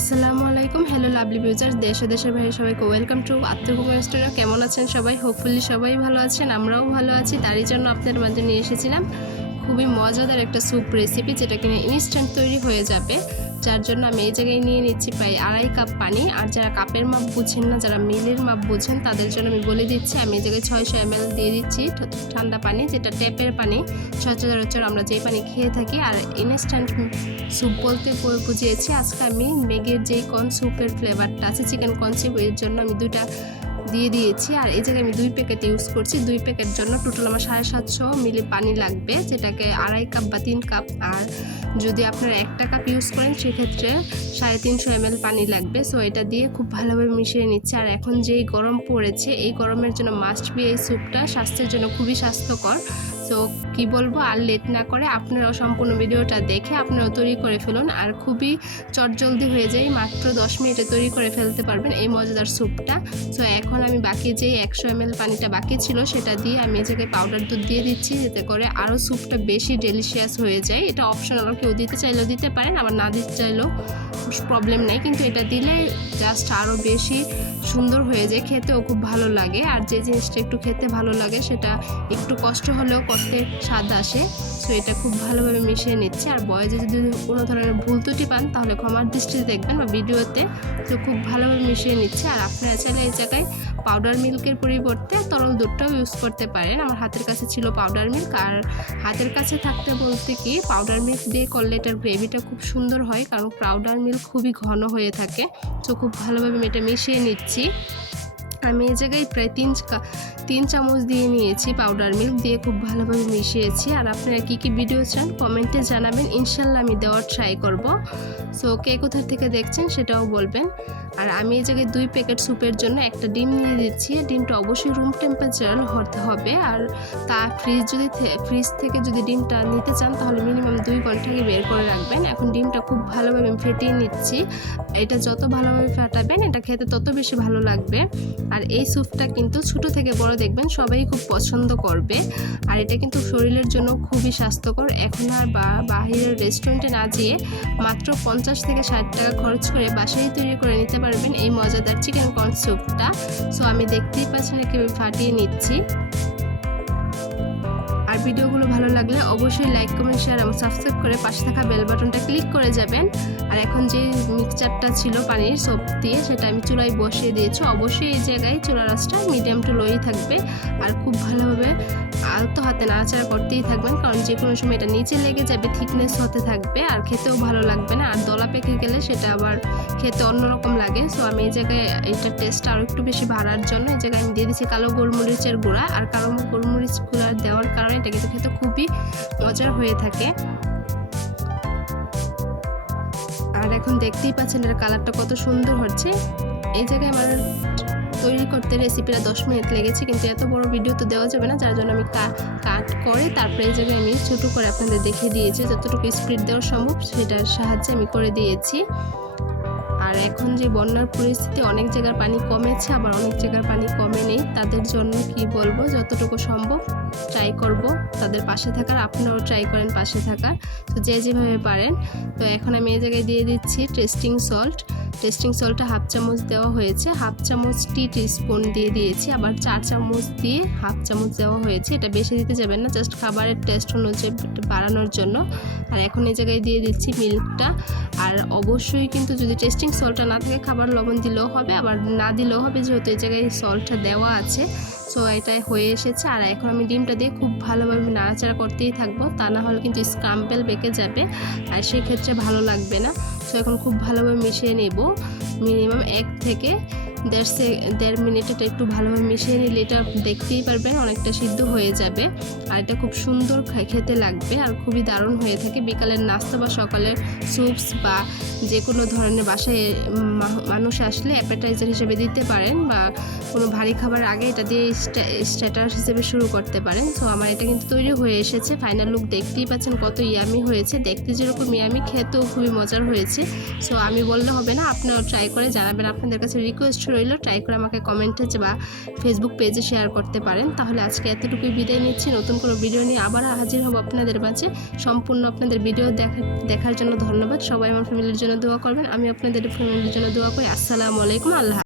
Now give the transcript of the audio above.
আসসালামু আলাইকুম। Hello lovely ভিউজার দেশ দেশের ভাই সবাইকে ওয়েলকাম টু আত্মকুমার রেস্টুরেন্ট কেমন আছেন সবাই? হোপফুলি সবাই ভালো আছেন, আমরাও ভালো আছি। তারই জন্য আপনাদের মাঝে নিয়ে এসেছিলাম। খুবই মজাদার একটা স্যুপ রেসিপি যেটা কিনা ইনস্ট্যান্ট তৈরি হয়ে যাবে। যার জন্য আমি এই জায়গায় নিয়ে নিচ্ছি প্রায় আড়াই কাপ পানি। আর যারা কাপের মাপ বুঝেন না, যারা মিলের মাপ বুঝেন, তাদের জন্য আমি বলে দিচ্ছি, আমি এই জায়গায় ছয়শো এম দিয়ে দিচ্ছি ঠান্ডা পানি, যেটা ট্যাপের পানি। সচরাচর আমরা যে পানি খেয়ে থাকি, আর ইনস্ট্যান্ট স্যুপ বলতে বুঝিয়েছি, আজকে আমি মেগের যেই কর্ন স্যুপের ফ্লেভারটা আছে চিকেন কর্ন স্যুপ এর জন্য আমি দুইটা দিয়ে দিয়েছি। আর এই জায়গায় আমি দুই প্যাকেট ইউজ করছি। দুই প্যাকেট জন্য টোটাল আমার সাড়ে সাতশো মিলি পানি লাগবে, যেটাকে আড়াই কাপ বা তিন কাপ আর যদি আপনারা একটা কাপ ইউজ করেন, সেক্ষেত্রে সাড়ে তিনশো এম পানি লাগবে। সো এটা দিয়ে খুব ভালোভাবে মিশিয়ে নিচ্ছে। আর এখন যেই গরম পড়েছে, এই গরমের জন্য মাস্ট বি এই স্যুপটা স্বাস্থ্যের জন্য খুবই স্বাস্থ্যকর। তো কি বলব? আর লেট না করে আপনারাও সম্পূর্ণ ভিডিওটা দেখে আপনারাও তৈরি করে ফেলুন। আর খুবই চটজলদি হয়ে যায়, মাত্র দশ মিনিটে তৈরি করে ফেলতে পারবেন এই মজাদার স্যুপটা। সো এখন আমি বাকি যে একশো এম পানিটা বাকি ছিল সেটা দিয়ে আমি জায়গায় পাউডার দুধ দিয়ে দিচ্ছি, যাতে করে আরও স্যুপটা বেশি ডেলিশিয়াস হয়ে যায়। এটা অপশনাল কেউ দিতে চাইলেও দিতে পারেন, আবার না দিতে চাইলেও প্রবলেম নেই। কিন্তু এটা দিলে জাস্ট আরও বেশি সুন্দর হয়ে যায়, খেতেও খুব ভালো লাগে। আর যে জিনিসটা একটু খেতে ভালো লাগে সেটা একটু কষ্ট হলেও করতে স্বাদ আসে সো এটা খুব ভালোভাবে মিশিয়ে নিচ্ছে। আর বয়সে যদি কোনো ধরনের ভুল ত্রুটি পান, তাহলে ক্ষমার দৃষ্টিতে দেখবেন বা ভিডিওতে তো খুব ভালোভাবে মিশিয়ে নিচ্ছে। আর আপনারা চাইলে এই জায়গায় পাউডার মিল্কের পরিবর্তে তরল দুধটাও ইউজ করতে পারেন। আমার হাতের কাছে ছিল পাউডার মিল্ক আর হাতের কাছে থাকতে বলতে কি পাউডার মিল্ক দিয়ে করলে এটার গ্রেভিটা খুব সুন্দর হয়, কারণ পাউডার মিল্ক খুবই ঘন হয়ে থাকে। তো খুব ভালোভাবে আমি এটা মিশিয়ে নিচ্ছি। আমি এই জায়গায় প্রায় তিন তিন চামচ দিয়ে নিয়েছি পাউডার মিল্ক দিয়ে খুব ভালোভাবে মিশিয়েছি। আর আপনারা কী কী ভিডিও চান কমেন্টে জানাবেন। ইনশাল্লাহ আমি দেওয়ার ট্রাই করব। সো কে কোথা থেকে দেখছেন সেটাও বলবেন। আর আমি এই জায়গায় দুই প্যাকেট স্যুপের জন্য একটা ডিম নিয়ে দিচ্ছি ডিমটা অবশ্যই রুম টেম্পারেচার হতে হবে। আর তা ফ্রিজ যদি ফ্রিজ থেকে যদি ডিমটা নিতে চান, তাহলে মিনিমাম দুই ঘন্টাকে বের করে রাখবেন। এখন ডিমটা খুব ভালোভাবে ফেটিয়ে নিচ্ছি। এটা যত ভালোভাবে ফাটাবেন, এটা খেতে তত বেশি ভালো লাগবে। আর এই স্যুপটা কিন্তু ছোট থেকে বড় দেখবেন সবাই খুব পছন্দ করবে। আর এটা কিন্তু শরীরের জন্য খুবই স্বাস্থ্যকর। এখন আর বা, বাহিরের রেস্টুরেন্টে না যেয়ে মাত্র পঞ্চাশ থেকে ষাট টাকা খরচ করে বাসায় তৈরি করে নিতে পারবেন এই মজাদার চিকেন কর্ন স্যুপটা সো আমি দেখতেই পাচ্ছি না কীভাবে ফাটিয়ে নিচ্ছি। ভিডিওগুলো ভালো লাগলে অবশ্যই লাইক কমেন্ট শেয়ার এবং সাবস্ক্রাইব করে পাশে থাকা বেল বাটনটা ক্লিক করে যাবেন। আর এখন যে মিক্সচারটা ছিল পানির সোপ দিয়ে, সেটা আমি চুলায় বসিয়ে দিয়েছি। অবশ্যই এই জায়গায় চুলা রাসটা মিডিয়াম টু লোই থাকবে। আর খুব ভালোভাবে আলতো হাতে নাড়াচাড়া করতেই থাকবেন, কারণ যে কোনো সময় এটা নিচে লেগে যাবে থিকনেস হতে থাকবে, আর খেতেও ভালো লাগবে না। আর দলা পেকে গেলে সেটা আবার খেতে অন্যরকম লাগে। সো আমি এই জায়গায় এটার টেস্ট আরও একটু বেশি বাড়ার জন্য এই জায়গায় আমি দিয়ে দিচ্ছি কালো গোলমরিচের গুঁড়া। আর কালো গোলমরিচ গুঁড়া দেওয়ার কারণে এটা কিন্তু খেতে খুবই মজার হয়ে থাকে। আর এখন দেখতেই পাচ্ছেন এর কালারটা কত সুন্দর হচ্ছে। এই জায়গায় আমার তৈরি করতে রেসিপিটা দশ মিনিট লেগেছে, কিন্তু এত বড় ভিডিও তো দেওয়া যাবে না, যার জন্য আমি কাট করে তারপরে এই জায়গায় আমি ছোটো করে আপনাদের দেখিয়ে দিয়েছি। যতটুকু স্পিড দেওয়া সম্ভব সেটার সাহায্যে আমি করে দিয়েছি। আর এখন যে বন্যার পরিস্থিতি, অনেক জায়গার পানি কমেছে, আবার অনেক জায়গার পানি কমে নেই। তাদের জন্য কি বলব? যতটুকু সম্ভব ট্রাই করব। তাদের পাশে থাকার, আপনারাও ট্রাই করেন পাশে থাকার। তো যে যেভাবে পারেন। তো এখন আমি এই জায়গায় দিয়ে দিচ্ছি টেস্টিং সল্ট টেস্টিং সল্টটা হাফ চামচ দেওয়া হয়েছে। হাফ চামচ টি স্পুন দিয়ে দিয়েছি। আবার চার চামচ দিয়ে হাফ চামচ দেওয়া হয়েছে। এটা বেশি দিতে যাবেন না জাস্ট খাবারের টেস্ট অনুযায়ী বাড়ানোর জন্য। আর এখন এই জায়গায় দিয়ে দিচ্ছি মিল্কটা আর অবশ্যই কিন্তু যদি টেস্টিং সল্টটা না থাকে, খাবার লবণ দিলেও হবে। আবার না দিলেও হবে, যেহেতু এই জায়গায় সল্টটা দেওয়া আছে। সো এটা হয়ে এসেছে। আর এখন আমি ডিমটা দিয়ে খুব ভালোভাবে নাড়াচাড়া করতেই থাকব। তা না হলে কিন্তু স্ক্রাম্পেল বেঁকে যাবে আর সেক্ষেত্রে ভালো লাগবে না। সো এখন খুব ভালোভাবে মিশিয়ে নেব। মিনিমাম এক থেকে দেড় সে, দেড় মিনিট এটা একটু ভালোভাবে মিশিয়ে নিলে এটা দেখতেই পারবেন অনেকটা সিদ্ধ হয়ে যাবে। আর এটা খুব সুন্দর খেতে লাগবে আর খুবই দারুণ হয়ে থাকে। বিকালের নাস্তা বা সকালের স্যুপস বা যে কোনো ধরনের বাসায় মানুষ আসলে অ্যাপেটাইজার হিসেবে দিতে পারেন বা কোনো ভারী খাবার আগে এটা দিয়ে স্ট্যাটাস হিসেবে শুরু করতে পারেন। সো আমার এটা কিন্তু তৈরি হয়ে এসেছে। ফাইনাল লুক দেখতেই পাচ্ছেন কত ইয়ামি হয়েছে। দেখতে যেরকম ইয়ামি খেতেও খুবই মজার হয়েছে। সো আমি বললে হবে না আপনারা ট্রাই করে জানাবেন। আপনাদের কাছে রিকোয়েস্ট রইল। ট্রাই করে আমাকে কমেন্টে বা ফেসবুক পেজে শেয়ার করতে পারেন। তাহলে আজকে এতটুকুই বিদায় নিচ্ছি। নতুন কোনো ভিডিও নিয়ে আবার হাজির হব আপনাদের মাঝে। সম্পূর্ণ আপনাদের ভিডিও দেখা, দেখার জন্য ধন্যবাদ। সবাই আমার ফ্যামিলির জন্য দোয়া করবেন। আমি আপনাদের ফ্যামিলির জন্য দোয়া করি। আসসালামু আলাইকুম। আল্লাহ